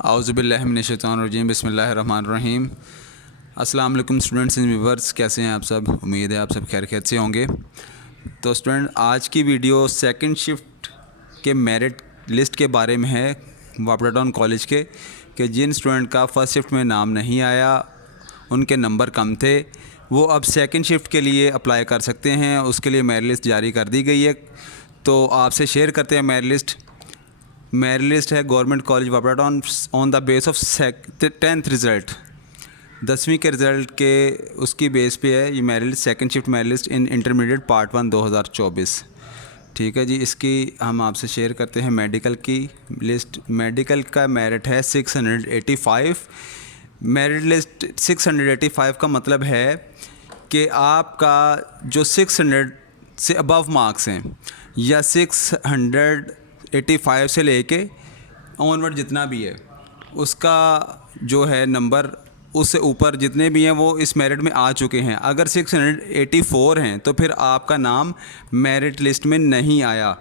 औज़ुबिल्लाहिमिनश्शैतानिर्रजीम बिस्मिल्लाहिर्रहमानिर्रहीम। अस्सलाम वालेकुम स्टूडेंट्स एंड व्यूअर्स, कैसे हैं आप सब? उम्मीद है आप सब खैरियत से होंगे। तो स्टूडेंट, आज की वीडियो सेकंड शिफ्ट के मेरिट लिस्ट के बारे में है वापडा टाउन कॉलेज के, कि जिन स्टूडेंट का फ़र्स्ट शिफ्ट में नाम नहीं आया, उनके नंबर कम थे, वो अब सेकंड शिफ्ट के लिए अप्लाई कर सकते हैं। उसके लिए मेरिट लिस्ट जारी कर दी गई है, तो आपसे शेयर करते हैं मेरिट लिस्ट है गवर्नमेंट कॉलेज वापडा town on the base of 10th result, 10वीं के रिज़ल्ट के उसकी बेस पे है ये merit list, second shift merit list in intermediate part 1 2024। ठीक है जी, इसकी हम आपसे शेयर करते हैं मेडिकल की लिस्ट। मेडिकल का मेरिट है 685। मेरिट लिस्ट 685 का मतलब है कि आपका जो 600 से अबव मार्क्स हैं या 685 से लेके ऑनवर्ड जितना भी है, उसका जो है नंबर उससे ऊपर जितने भी हैं वो इस मेरिट में आ चुके हैं। अगर 684 हैं तो फिर आपका नाम मेरिट लिस्ट में नहीं आया।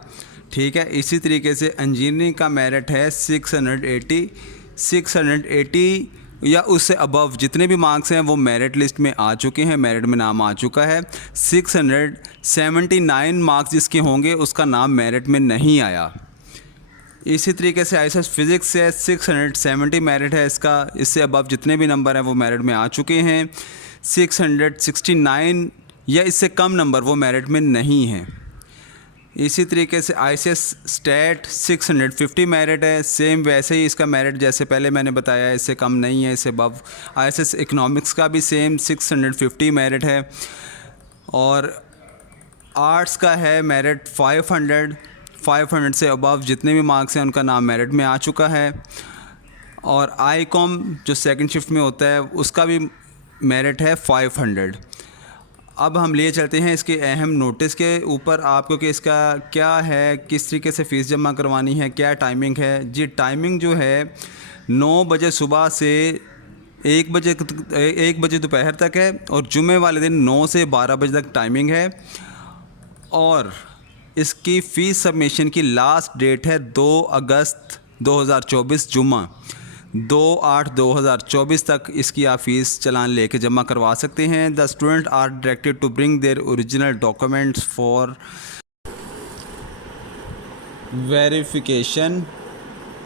ठीक है, इसी तरीके से इंजीनियरिंग का मेरिट है 680 या उससे अबव जितने भी मार्क्स हैं वो मेरिट लिस्ट में आ चुके हैं, मेरिट में नाम आ चुका है। 679 मार्क्स जिसके होंगे उसका नाम मेरिट में नहीं आया। इसी तरीके से आईएसएस फिज़िक्स से 670 मेरिट है इसका, इससे अबव जितने भी नंबर हैं वो मेरिट में आ चुके हैं। 669 या इससे कम नंबर वो मेरिट में नहीं हैं। इसी तरीके से आईएसएस स्टेट 650 मेरिट है, सेम वैसे ही इसका मेरिट जैसे पहले मैंने बताया, इससे कम नहीं है, इससे अबव। आईएसएस इकोनॉमिक्स का भी सेम 650 मेरिट है। और आर्ट्स का है मेरिट 500 से अबव जितने भी मार्क्स हैं उनका नाम मेरिट में आ चुका है। और आईकॉम जो सेकंड शिफ्ट में होता है उसका भी मेरिट है 500। अब हम लिए चलते हैं इसके अहम नोटिस के ऊपर आपको कि इसका क्या है, किस तरीके से फ़ीस जमा करवानी है, क्या टाइमिंग है जी। टाइमिंग जो है 9 बजे सुबह से 1 बजे दोपहर तक है, और जुमे वाले दिन 9 से 12 बजे तक टाइमिंग है। और इसकी फ़ीस सबमिशन की लास्ट डेट है 2 अगस्त 2024, जुम्मा 2/8/2024 तक इसकी आप फ़ीस चलान लेके जमा करवा सकते हैं। The student are directed to bring their original documents for verification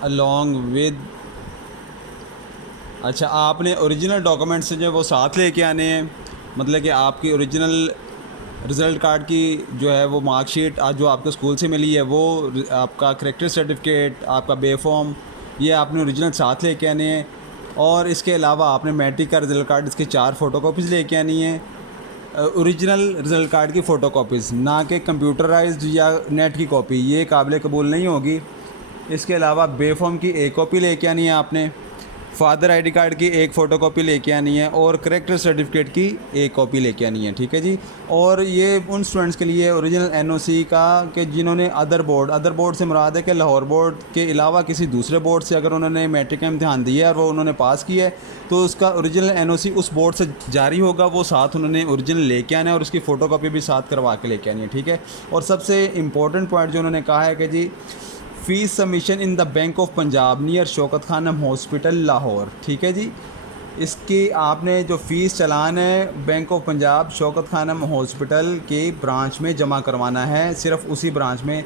along with. अच्छा, आपने ओरिजिनल डॉक्यूमेंट्स जो है वो साथ लेके आने हैं, मतलब कि आपकी ओरिजिनल रिज़ल्ट कार्ड की जो है वो मार्कशीट आज जो आपको स्कूल से मिली है, वो आपका करेक्टर सर्टिफिकेट, आपका बे फॉर्म, ये आपने ओरिजिनल साथ लेके आने हैं। और इसके अलावा आपने मैट्रिक का रिज़ल्ट कार्ड, इसकी 4 फ़ोटोकॉपीज़ लेके आनी है। ओरिजिनल रिज़ल्ट कार्ड की फ़ोटोकॉपीज़, ना कि कंप्यूटराइज्ड या नेट की कॉपी, ये काबिल कबूल नहीं होगी। इसके अलावा बे फॉर्म की 1 कॉपी लेके आनी है आपने, फादर आईडी कार्ड की 1 फ़ोटोकॉपी लेके आनी है, और करेक्टर सर्टिफिकेट की 1 कॉपी लेके आनी है। ठीक है जी। और ये उन स्टूडेंट्स के लिए ओरिजिनल एनओसी का कि जिन्होंने अदर बोर्ड से मुराद है कि लाहौर बोर्ड के अलावा किसी दूसरे बोर्ड से अगर उन्होंने मैट्रिक का इम्तहान दिया है और वो उन्होंने पास किया है, तो उसका ओरिजिनल एनओसी उस बोर्ड से जारी होगा, वो साथ उन्होंने ओरिजिनल लेके आना है और उसकी फ़ोटोकॉपी भी साथ करवा के लेके आनी है। ठीक है। और सबसे इम्पोर्टेंट पॉइंट जो उन्होंने कहा है कि जी, fees submission in the bank of Punjab near Shaukat Khanum hospital Lahore. ठीक है जी। इसकी आपने जो फ़ीस चलान है bank of Punjab Shaukat Khanum hospital के ब्रांच में जमा करवाना है, सिर्फ़ उसी ब्रांच में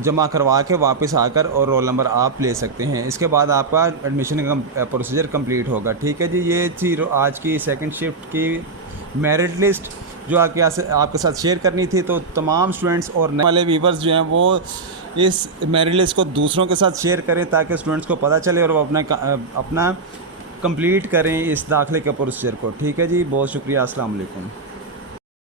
जमा करवा के वापस आकर और रोल नंबर आप ले सकते हैं। इसके बाद आपका एडमिशन का प्रोसीजर कंप्लीट होगा। ठीक है जी। ये थी आज की सेकंड शिफ्ट की मेरिट लिस्ट जो आपके साथ शेयर करनी थी। तो तमाम स्टूडेंट्स और नए वाले व्यूवर्स जो हैं वो इस मेरिट लिस्ट को दूसरों के साथ शेयर करें, ताकि स्टूडेंट्स को पता चले और वो अपना कंप्लीट करें इस दाखिले के प्रोसीजर को। ठीक है जी, बहुत शुक्रिया। अस्सलाम वालेकुम।